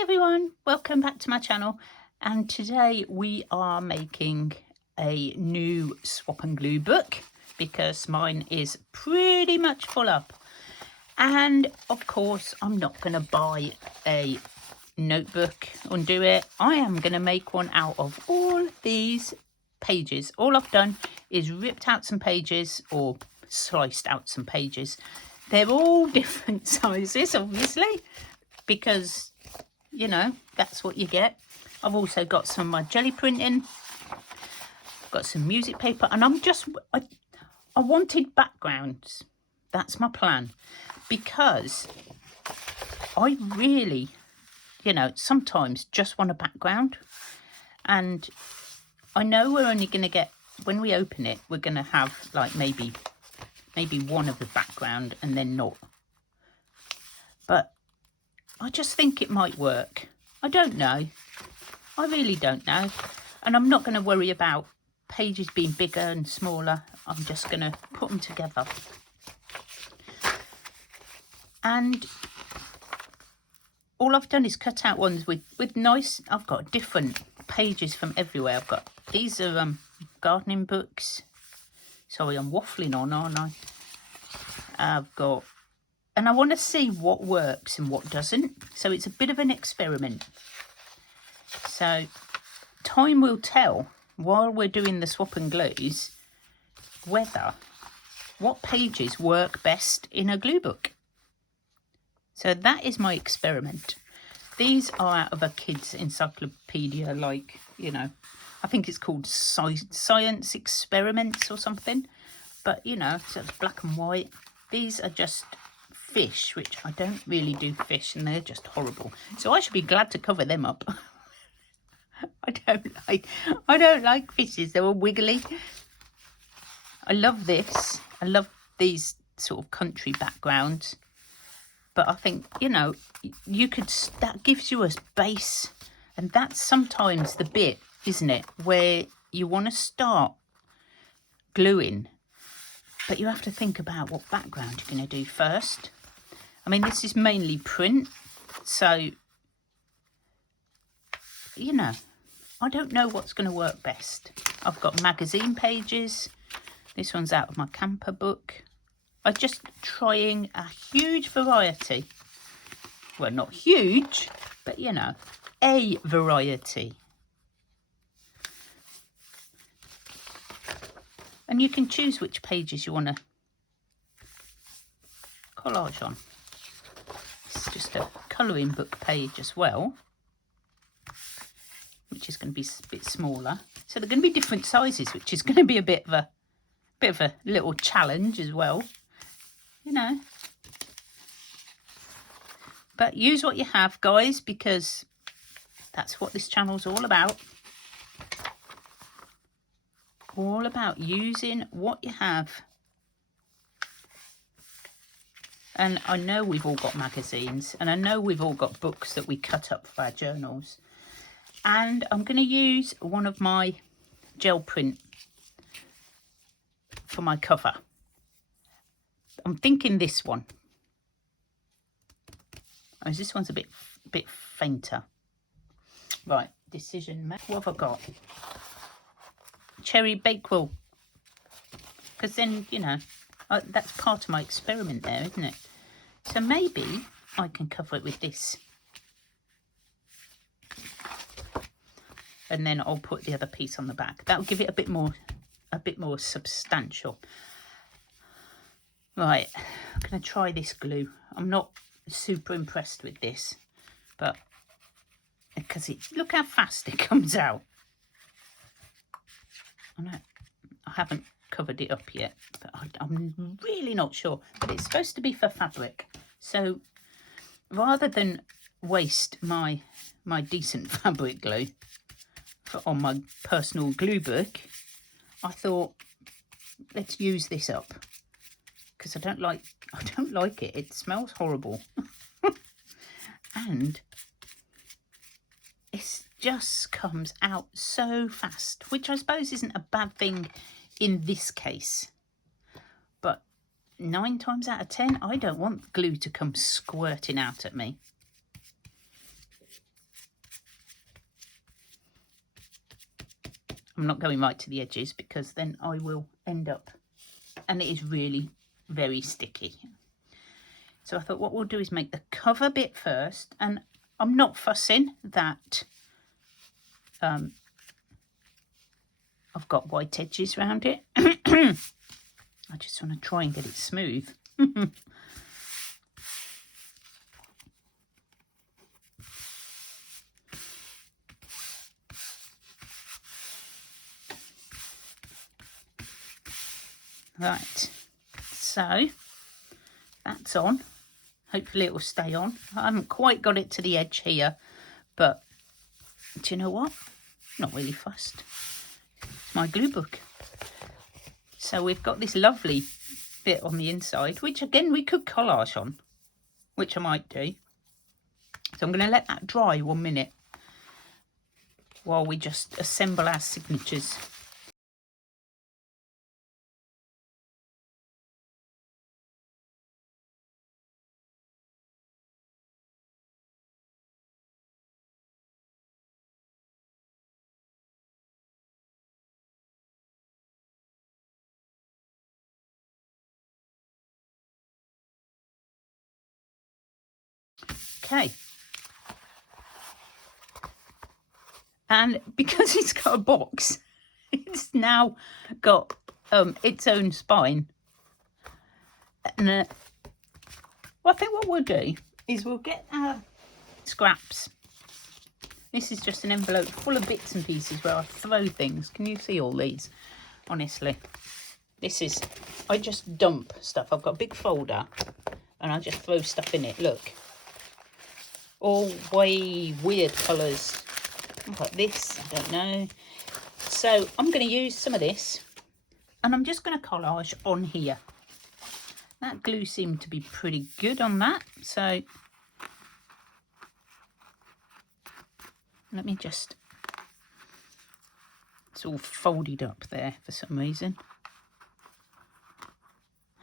Hi everyone, welcome back to my channel, and today we are making a new Swapandglue book because mine is pretty much full up. And of course I'm not going to buy a notebook, undo it. I am going to make one out of all these pages. All I've done is ripped out some pages or sliced out some pages. They're all different sizes, obviously, because you know, that's what you get. I've also got some of my jelly printing, got some music paper, and I wanted backgrounds. That's my plan, because I really, sometimes just want a background. And I know we're only going to get, when we open it, we're going to have like maybe one of the background and then not. But I just think it might work. I don't know. I really don't know. And I'm not going to worry about pages being bigger and smaller. I'm just going to put them together. And all I've done is cut out ones with nice, I've got different pages from everywhere. I've got, these are gardening books. Sorry, I'm waffling on, aren't I? I've got, and I want to see what works and what doesn't. So it's a bit of an experiment. So time will tell while we're doing the Swapandglues what pages work best in a glue book. So that is my experiment. These are out of a kid's encyclopedia, like, I think it's called Science Experiments or something. But, so it's black and white. These are just fish, which I don't really do fish, and they're just horrible. So I should be glad to cover them up. I don't like fishes. They're all wiggly. I love this. I love these sort of country backgrounds. But I think, that gives you a base. And that's sometimes the bit, isn't it, where you want to start gluing. But you have to think about what background you're going to do first. I mean, this is mainly print. So, I don't know what's going to work best. I've got magazine pages. This one's out of my camper book. I'm just trying a huge variety. Well, not huge, but a variety. And you can choose which pages you want to collage on. It's just a colouring book page as well, which is going to be a bit smaller. So they're going to be different sizes, which is going to be a bit of a little challenge as well, But use what you have, guys, because that's what this channel's all about. All about using what you have. And I know we've all got magazines, and I know we've all got books that we cut up for our journals. And I'm going to use one of my gel print for my cover. I'm thinking this one. Oh, this one's a bit fainter. Right, decision made. What have I got? Cherry Bakewell. Because then, that's part of my experiment there, isn't it? So maybe I can cover it with this. And then I'll put the other piece on the back. That'll give it a bit more substantial. Right, I'm going to try this glue. I'm not super impressed with this, but because look how fast it comes out. I haven't covered it up yet, but I'm really not sure. But it's supposed to be for fabric, so rather than waste my decent fabric glue on my personal glue book, I thought, let's use this up, because I don't like it. It smells horrible. And it just comes out so fast, which I suppose isn't a bad thing in this case. But 9 times out of 10, I don't want glue to come squirting out at me. I'm not going right to the edges because then I will end up, and it is really very sticky. So I thought what we'll do is make the cover bit first, and I'm not fussing that I've got white edges around it. I just want to try and get it smooth. Right, so that's on. Hopefully it will stay on. I haven't quite got it to the edge here, but do you know what? Not really fussed. It's my glue book. So we've got this lovely bit on the inside, which again we could collage on, which I might do. So I'm going to let that dry 1 minute while we just assemble our signatures. Okay. And because it's got a box, it's now got its own spine. And well, I think what we'll do is we'll get our scraps. This is just an envelope full of bits and pieces where I throw things. Can you see all these? Honestly, this is, I just dump stuff. I've got a big folder and I just throw stuff in it. Look, all way weird colours. Like this, I don't know. So I'm going to use some of this and I'm just going to collage on here. That glue seemed to be pretty good on that, so let me just, it's all folded up there for some reason.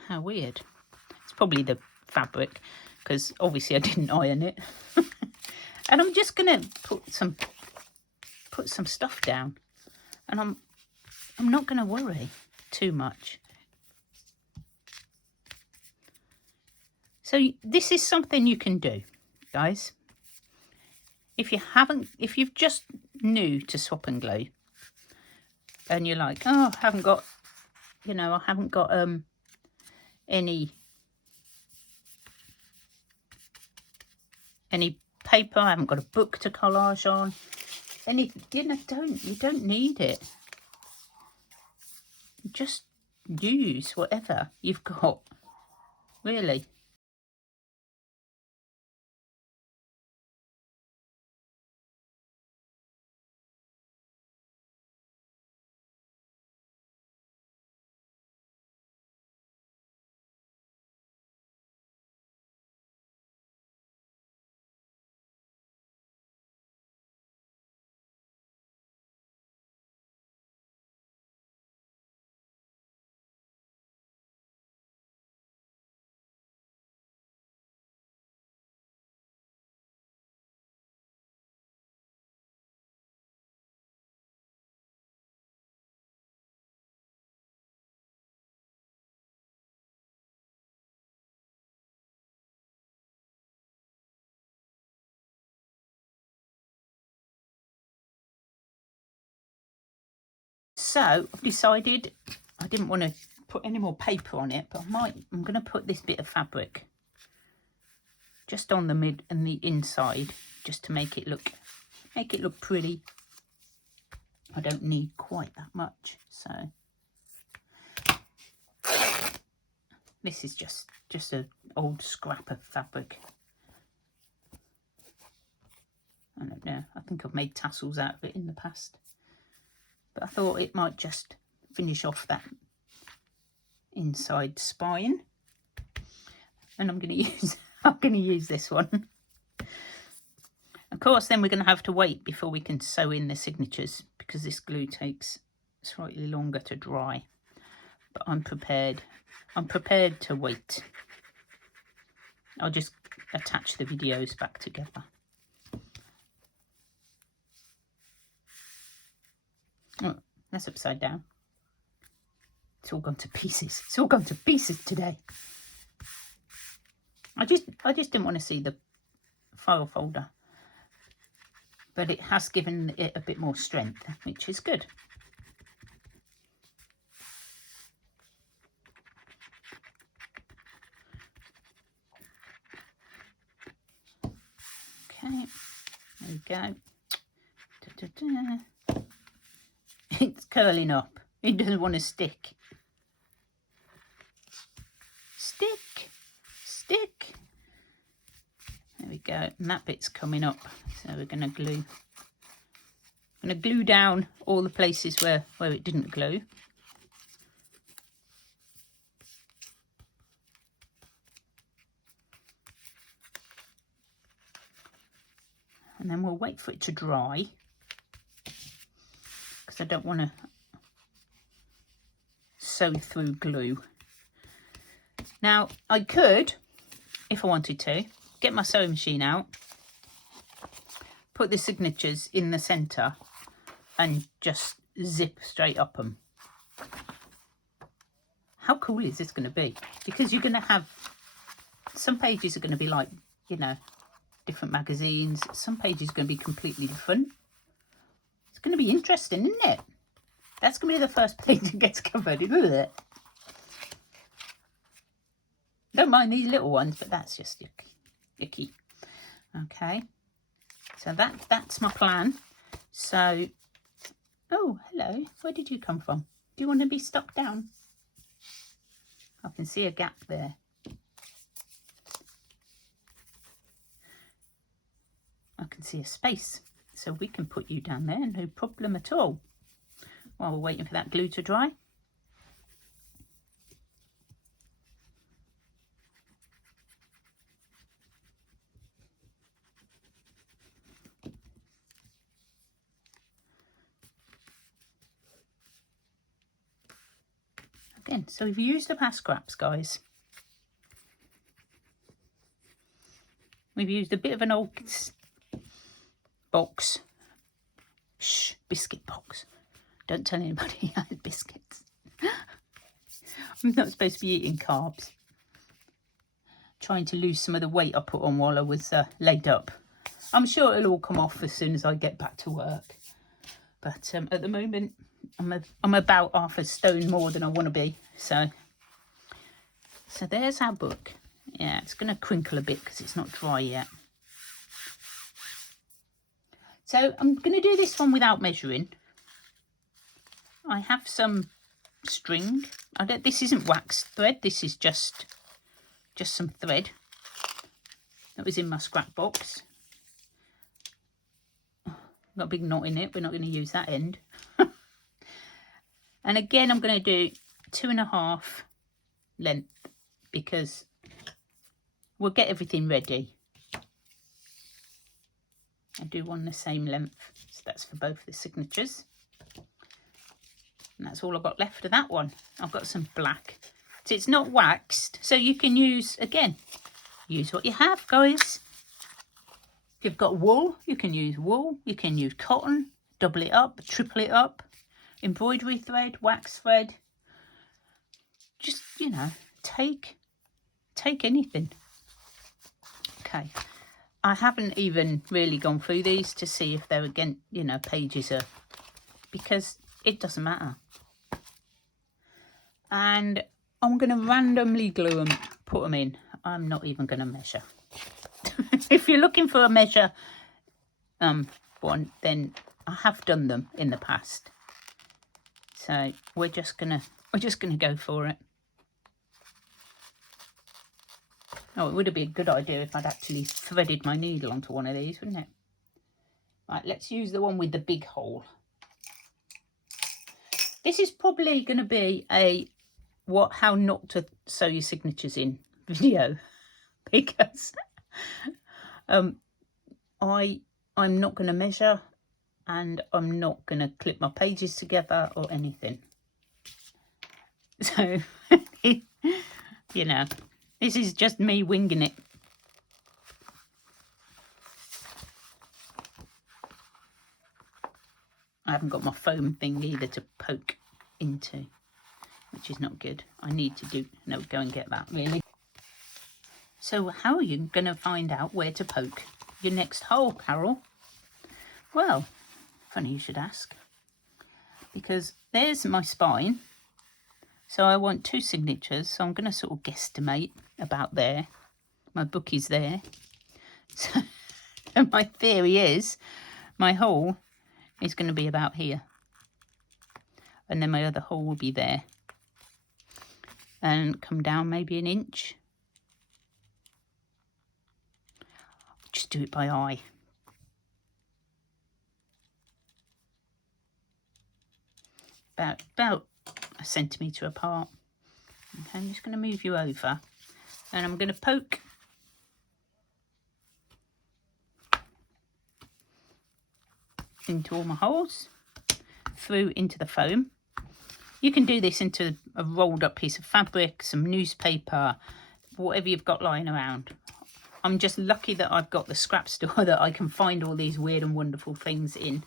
How weird. It's probably the fabric, because obviously I didn't iron it. And I'm just going to put some stuff down, and I'm not going to worry too much. So this is something you can do, guys. If you've just new to Swapandglue and you're like, oh, I haven't got any paper, I haven't got a book to collage on, you don't need it. Just use whatever you've got, really. So I've decided I didn't want to put any more paper on it, but I'm going to put this bit of fabric just on the mid and the inside, just to make it look pretty. I don't need quite that much, so this is just an old scrap of fabric. I don't know, I think I've made tassels out of it in the past, but I thought it might just finish off that inside spine. And I'm going to use this one. Of course, then we're going to have to wait before we can sew in the signatures, because this glue takes slightly longer to dry. But I'm prepared to wait. I'll just attach the videos back together. Oh, That's upside down. It's all gone to pieces. It's all gone to pieces today. I just didn't want to see the file folder. But it has given it a bit more strength, which is good. Okay, there we go. Da, da, da. It's curling up. It doesn't want to stick. Stick, stick. There we go. And that bit's coming up. So we're going to glue. I'm going to glue down all the places where it didn't glue. And then we'll wait for it to dry, because I don't want to sew through glue. Now, I could, if I wanted to, get my sewing machine out, put the signatures in the centre and just zip straight up them. How cool is this going to be? Because you're going to have, some pages are going to be like, you know, different magazines. Some pages are going to be completely different. It's going to be interesting, isn't it? That's going to be the first page that gets covered, isn't it? Don't mind these little ones, but that's just yucky. Okay, so that's my plan. So, oh, hello. Where did you come from? Do you want to be stuck down? I can see a gap there. I can see a space, so we can put you down there, no problem at all. While we're waiting for that glue to dry. Again, so we've used the past scraps, guys. We've used a bit of an old box. Shh, biscuit box. Don't tell anybody I had biscuits. I'm not supposed to be eating carbs. Trying to lose some of the weight I put on while I was laid up. I'm sure it'll all come off as soon as I get back to work. But at the moment, I'm about half a stone more than I want to be. So there's our book. Yeah, it's going to crinkle a bit because it's not dry yet. So I'm going to do this one without measuring. I have some string. This isn't wax thread. This is just some thread that was in my scrap box. Got a big knot in it. We're not going to use that end. And again, I'm going to do 2.5 length because we'll get everything ready. I do one the same length, so that's for both the signatures. And that's all I've got left of that one. I've got some black. So it's not waxed, so you can use, again, use what you have, guys. If you've got wool, you can use wool. You can use cotton, double it up, triple it up. Embroidery thread, wax thread. Just, you know, take anything. Okay. I haven't even really gone through these to see if they're, again, you know, pages are, because it doesn't matter. And I'm going to randomly glue them, put them in. I'm not even going to measure. If you're looking for a measure one, then I have done them in the past. So we're just gonna go for it. Oh, it would have been a good idea if I'd actually threaded my needle onto one of these, wouldn't it? Right, let's use the one with the big hole. This is probably going to be a how not to sew your signatures in video, because I'm not going to measure and I'm not going to clip my pages together or anything. So, you know, this is just me winging it. I haven't got my foam thing either to poke into, which is not good. I need to go and get that really. So how are you going to find out where to poke your next hole, Carol? Well, funny you should ask, because there's my spine. So I want 2 signatures, so I'm going to sort of guesstimate about there. My book is there. So and my theory is my hole is going to be about here. And then my other hole will be there. And come down maybe 1 inch. Just do it by eye. About 1 centimetre apart. Okay, I'm just going to move you over. And I'm going to poke into all my holes, through into the foam. You can do this into a rolled up piece of fabric, some newspaper, whatever you've got lying around. I'm just lucky that I've got the scrap store that I can find all these weird and wonderful things in.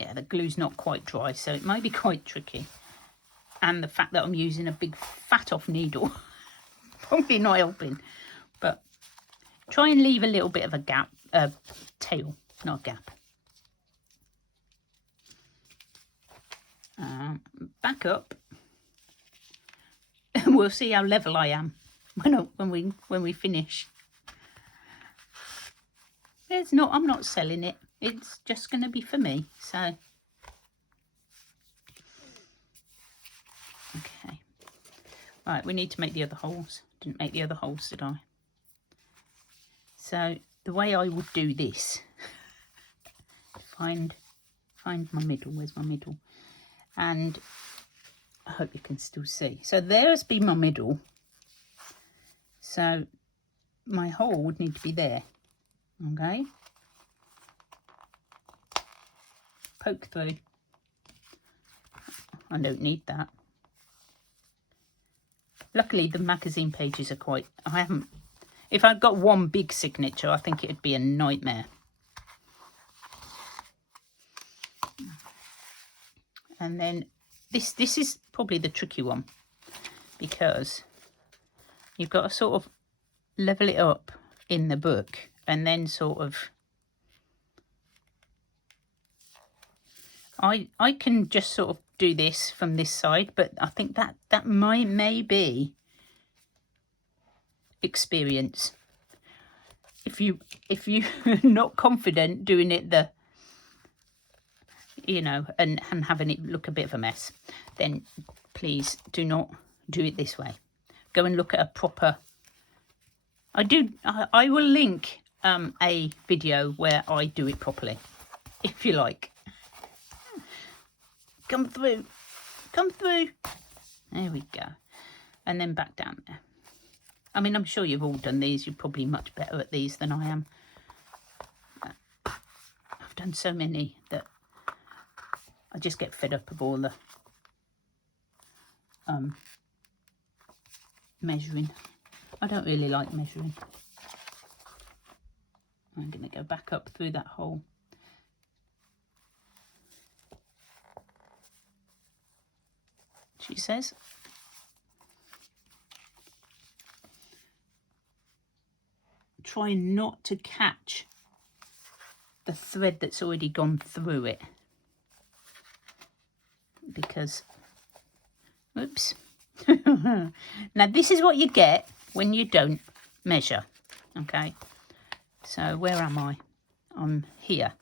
Yeah, the glue's not quite dry, so it might be quite tricky. And the fact that I'm using a big fat off needle, probably not helping. But try and leave a little bit of a gap, tail, not a gap. Back up. We'll see how level I am when we finish. It's not. I'm not selling it. It's just going to be for me. So okay. Right. We need to make the other holes. Didn't make the other holes, did I? So the way I would do this, find my middle. Where's my middle? And I hope you can still see. So there's be my middle. So my hole would need to be there. Okay. Poke through. I don't need that. Luckily the magazine pages are quite, if I'd got one big signature, I think it'd be a nightmare. And then this is probably the tricky one, because you've got to sort of level it up in the book and then sort of, I can just sort of do this from this side, but I think that may be experience. If you're not confident doing it and having it look a bit of a mess, then please do not do it this way. Go and look at a proper, I will link a video where I do it properly, if you like. Come through. There we go. And then back down there. I mean, I'm sure you've all done these. You're probably much better at these than I am. I've done so many that I just get fed up of all the measuring. I don't really like measuring. I'm going to go back up through that hole. She says. Try not to catch the thread that's already gone through it, because oops. Now this is what you get when you don't measure. Okay, so where am I? I'm here.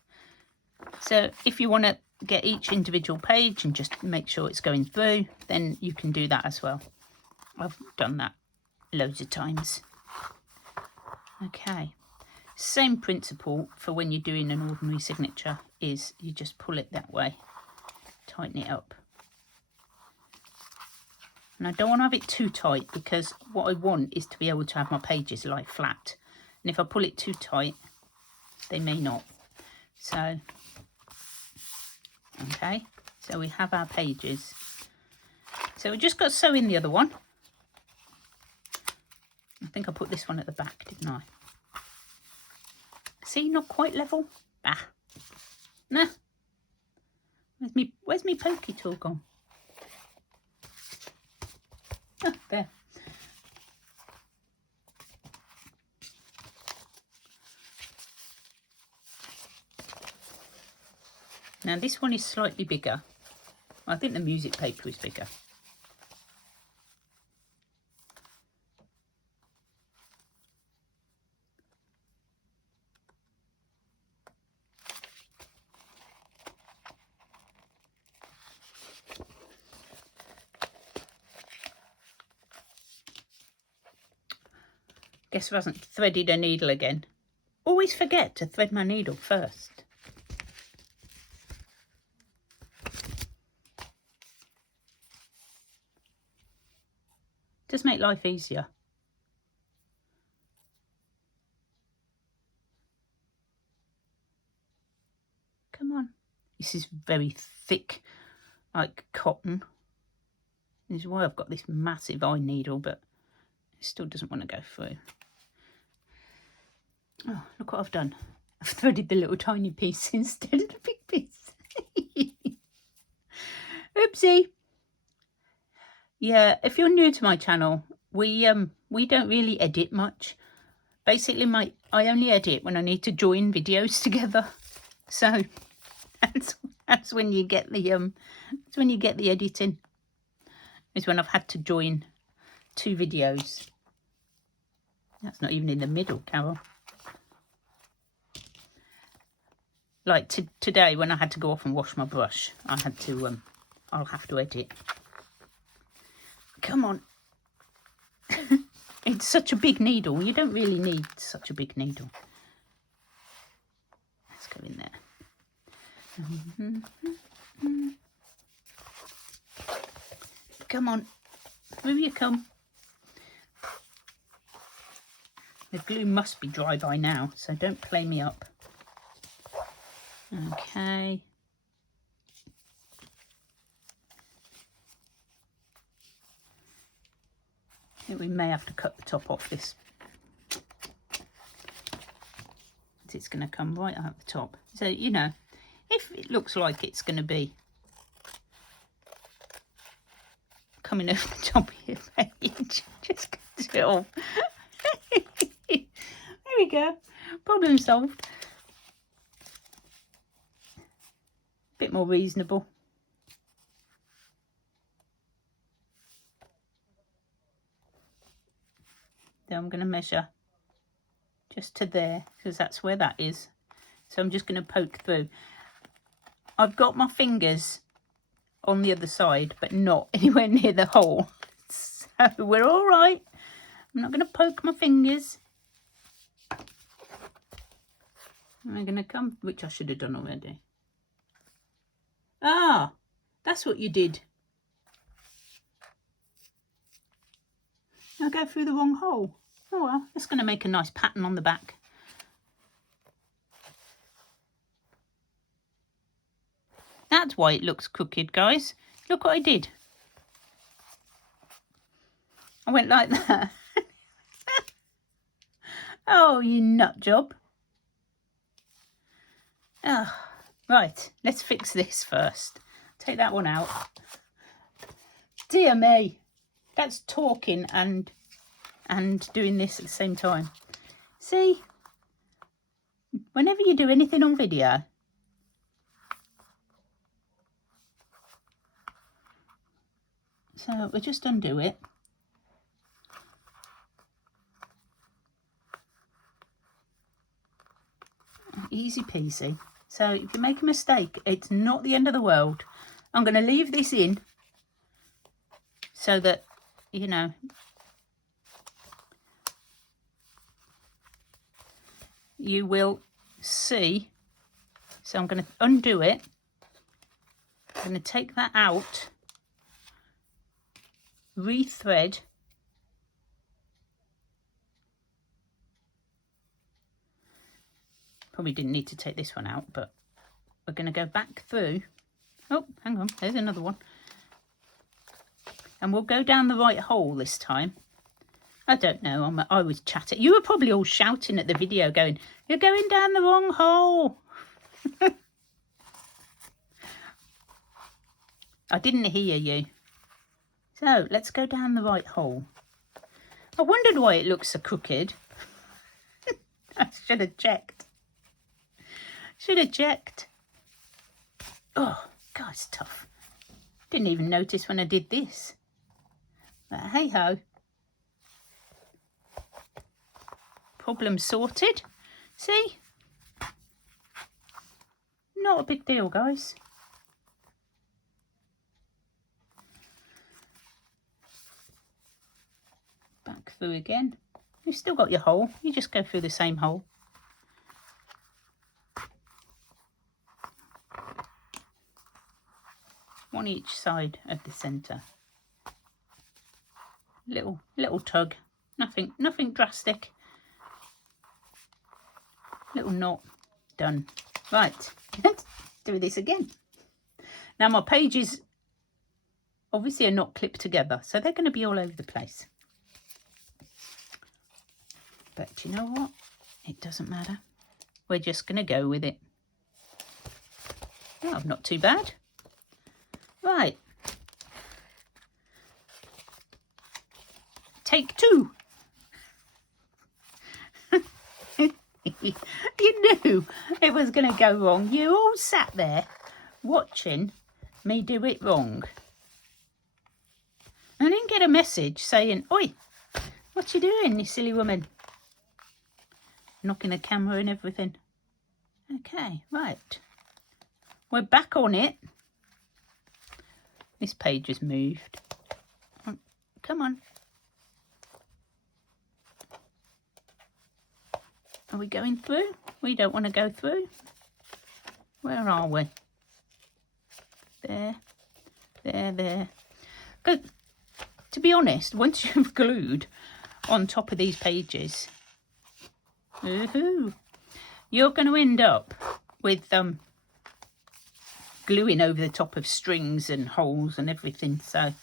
So if you want to get each individual page and just make sure it's going through, then you can do that as well. I've done that loads of times. Okay, same principle for when you're doing an ordinary signature, is you just pull it that way, tighten it up. And I don't want to have it too tight, because what I want is to be able to have my pages lie flat. And if I pull it too tight, they may not. So, okay, so we have our pages. So we just got to sew in the other one. I think I put this one at the back, didn't I? See, not quite level. Ah, nah. Where's me pokey tool gone? Oh, there. Now this one is slightly bigger. I think the music paper is bigger. Guess I hasn't threaded a needle again. Always forget to thread my needle first. Does make life easier. Come on. This is very thick, like cotton. This is why I've got this massive eye needle, but it still doesn't want to go through. Oh, look what I've done. I've threaded the little tiny piece instead of the big piece. Oopsie. Yeah, if you're new to my channel, we don't really edit much. Basically, I only edit when I need to join videos together. So that's when you get the editing. Is when I've had to join 2 videos. That's not even in the middle, Carol. Like today, when I had to go off and wash my brush, I had to, I'll have to edit. Come on. It's such a big needle. You don't really need such a big needle. Let's go in there. Come on. Through you come. The glue must be dry by now, so don't play me up. Okay. I think we may have to cut the top off this. It's going to come right out the top. So, you know, if it looks like it's going to be coming over the top of your page, just cut it off. There we go. Problem solved. Bit more reasonable. Then I'm going to measure just to there, because that's where that is. So I'm just going to poke through. I've got my fingers on the other side, but not anywhere near the hole. So we're all right. I'm not going to poke my fingers. I'm going to come, which I should have done already. Ah, that's what you did. I go through the wrong hole. Oh well, that's going to make a nice pattern on the back. That's why it looks crooked, guys. Look what I did. I went like that. Oh, you nut job. Oh, right, let's fix this first. Take that one out. Dear me, that's talking and doing this at the same time. See, whenever you do anything on video, so we'll just undo it. Easy peasy. So if you make a mistake, it's not the end of the world. I'm going to leave this in so that, you know, you will see. So I'm going to undo it. I'm going to take that out, rethread, probably didn't need to take this one out, but we're going to go back through. Oh, hang on, there's another one. And we'll go down the right hole this time. I don't know. I was chatting. You were probably all shouting at the video going, "You're going down the wrong hole." I didn't hear you. So let's go down the right hole. I wondered why it looks so crooked. I should have checked. Should have checked. Oh, God, it's tough. Didn't even notice when I did this. But hey ho. Problem sorted. See? Not a big deal, guys. Back through again. You've still got your hole. You just go through the same hole. One each side of the centre. Little tug. Nothing drastic. Little knot. Done. Right. Let's do this again. Now my pages obviously are not clipped together, so they're going to be all over the place. But you know what? It doesn't matter. We're just going to go with it. Oh, not too bad. Right. Take two. You knew it was going to go wrong. You all sat there watching me do it wrong. I didn't get a message saying, "Oi, what you doing, you silly woman?" Knocking the camera and everything. Okay, right. We're back on it. This page has moved. Come on. Are we going through? We don't want to go through. Where are we? There. Because, to be honest, once you've glued on top of these pages, you're going to end up with gluing over the top of strings and holes and everything. So,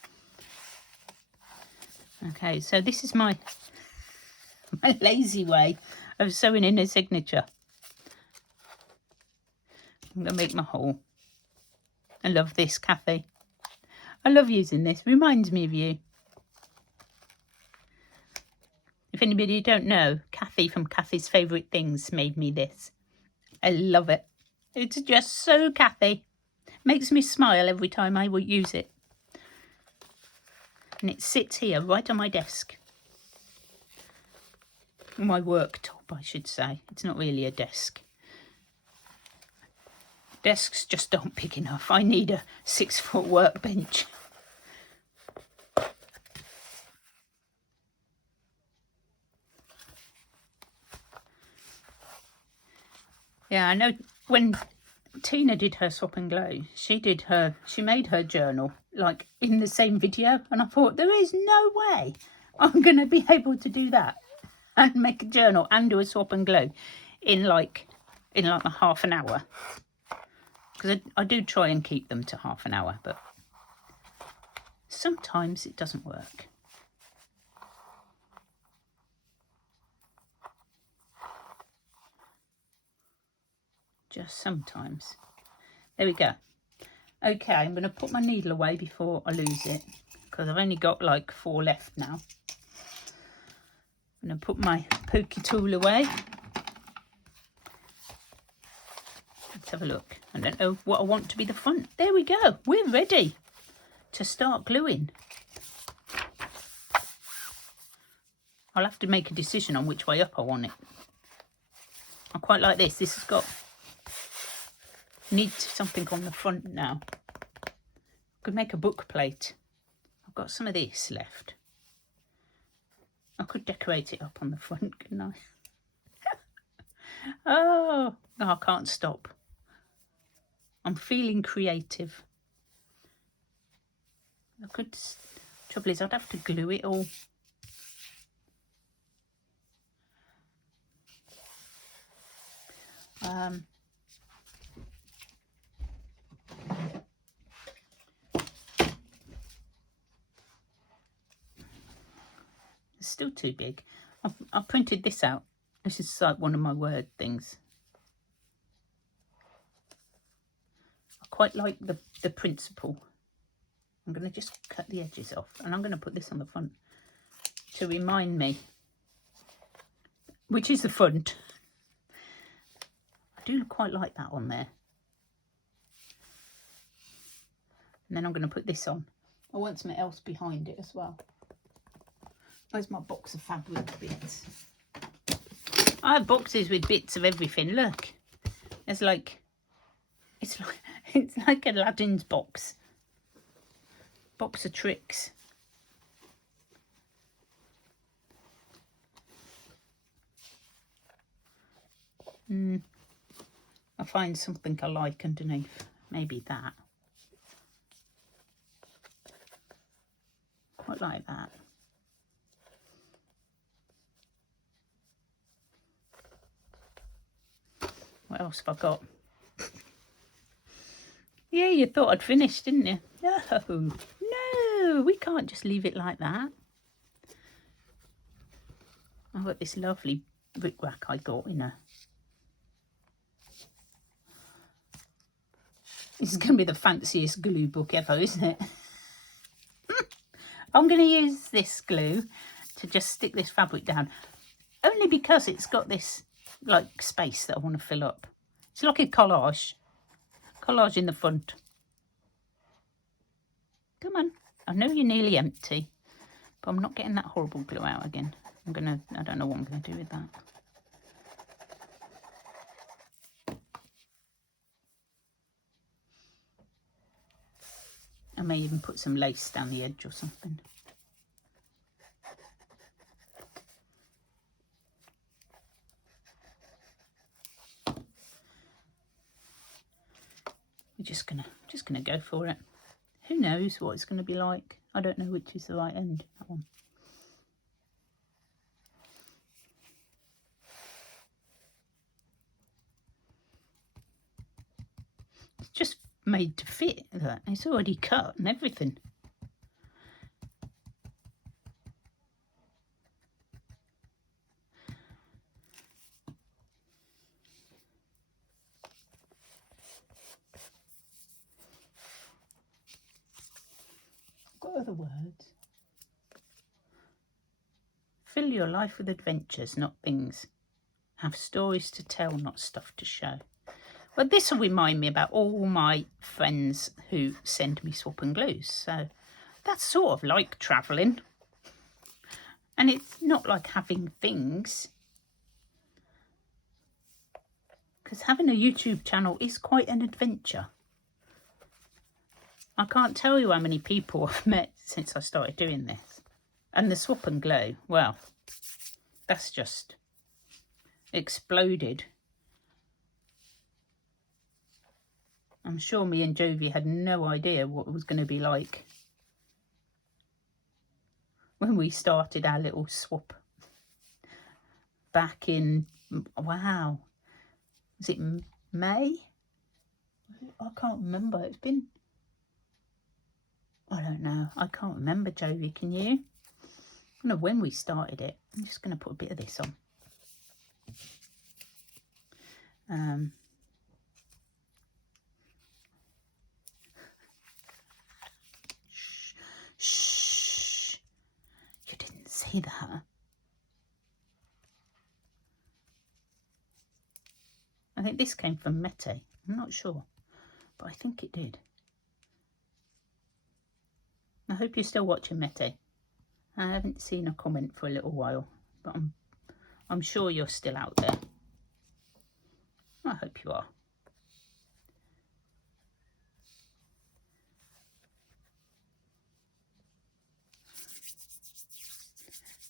okay, so this is my lazy way of sewing in a signature. I'm going to make my hole. I love this, Kathy. I love using this. Reminds me of you. If anybody don't know, Kathy from Kathy's Favourite Things made me this. I love it. It's just so Kathy. Makes me smile every time I will use it. And it sits here right on my desk. My worktop, I should say. It's not really a desk. Desks just aren't big enough. I need a 6-foot workbench. Yeah, I know when Tina did her Swapandglue, she made her journal like in the same video, and I thought there is no way I'm going to be able to do that and make a journal and do a Swapandglue in like a half an hour. Because I do try and keep them to half an hour, but sometimes it doesn't work. Just sometimes. There we go. Okay, I'm going to put my needle away before I lose it, because I've only got like 4 left now. I'm going to put my pokey tool away. Let's have a look. I don't know what I want to be the front. There we go. We're ready to start gluing. I'll have to make a decision on which way up I want it. I quite like this. This has got... need something on the front now. Could make a book plate. I've got some of this left. I could decorate it up on the front, couldn't I? Oh, I can't stop. I'm feeling creative. I could... trouble is, I'd have to glue it all. There's still too big. I've printed this out. This is like one of my word things. I quite like the principle. I'm going to just cut the edges off, and I'm going to put this on the front to remind me, which is the front. I do quite like that on there. And then I'm going to put this on. I want something else behind it as well. Where's my box of fabric bits? I have boxes with bits of everything. Look, it's like Aladdin's box of tricks. I'll find something I like underneath. Maybe that. Quite like that. What else have I got? Yeah, you thought I'd finished, didn't you? No, we can't just leave it like that. I've got this lovely bric-a-brac I got in a... This is going to be the fanciest glue book ever, isn't it? I'm going to use this glue to just stick this fabric down. Only because it's got this, like, space that I want to fill up. It's like a collage. Collage in the front. Come on. I know you're nearly empty, but I'm not getting that horrible glue out again. I don't know what I'm going to do with that. I may even put some lace down the edge or something. We're just gonna go for it. Who knows what it's gonna be like? I don't know which is the right end. That one. It's just made to fit. That it's already cut and everything. What other words? Fill your life with adventures, not things. Have stories to tell, not stuff to show. Well, this will remind me about all my friends who send me Swapandglues. So that's sort of like travelling. And it's not like having things. Because having a YouTube channel is quite an adventure. I can't tell you how many people I've met since I started doing this. And the Swapandglue, well, that's just exploded. I'm sure me and Jovi had no idea what it was going to be like when we started our little swap back in, wow, was it May? I can't remember. It's been, I don't know. I can't remember, Jovi. Can you? I don't know when we started it. I'm just going to put a bit of this on. Shh. You didn't see that. I think this came from Mete. I'm not sure, but I think it did. I hope you're still watching, Mete. I haven't seen a comment for a little while, but I'm sure you're still out there. I hope you are.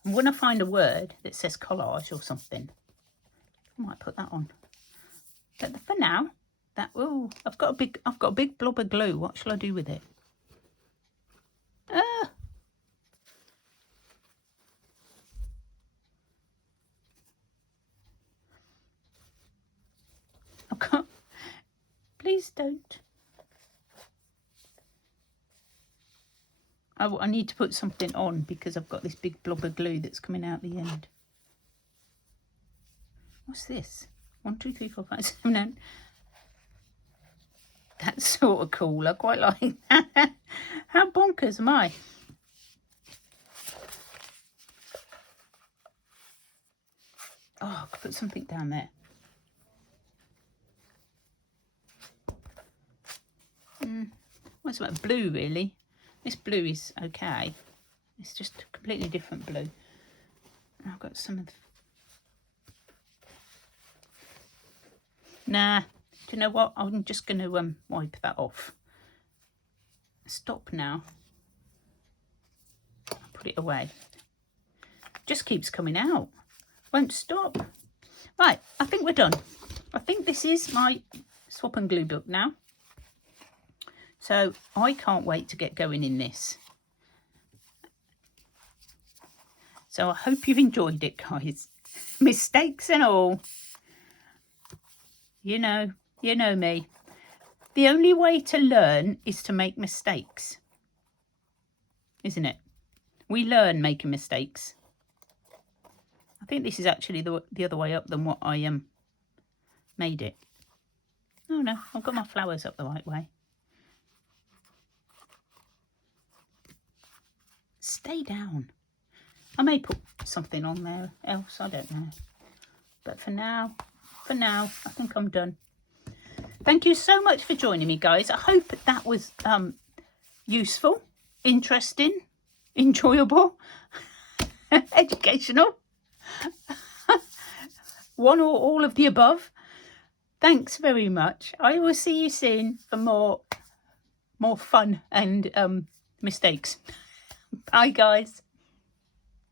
I'm going to find a word that says collage or something. I might put that on. But for now, that I've got a big blob of glue. What shall I do with it? I can't. Please don't. I need to put something on because I've got this big blob of glue that's coming out the end. What's this? 1, 2, 3, 4, 5, 7, 8. That's sort of cool. I quite like that. How bonkers am I? Oh, I could put something down there. What's about blue, really? This blue is okay. It's just a completely different blue. I've got some of the... Nah, do you know what? I'm just going to wipe that off. Stop now. I'll put it away. Just keeps coming out. Won't stop. Right, I think we're done. I think this is my Swapandglue book now. So I can't wait to get going in this. So I hope you've enjoyed it, guys. Mistakes and all. You know me. The only way to learn is to make mistakes. Isn't it? We learn making mistakes. I think this is actually the other way up than what I made it. Oh no, I've got my flowers up the right way. Stay down. I may put something on there else, I don't know. But for now, I think I'm done. Thank you so much for joining me, guys. I hope that was useful, interesting, enjoyable, educational. One or all of the above. Thanks very much. I will see you soon for more fun and mistakes. Bye, guys.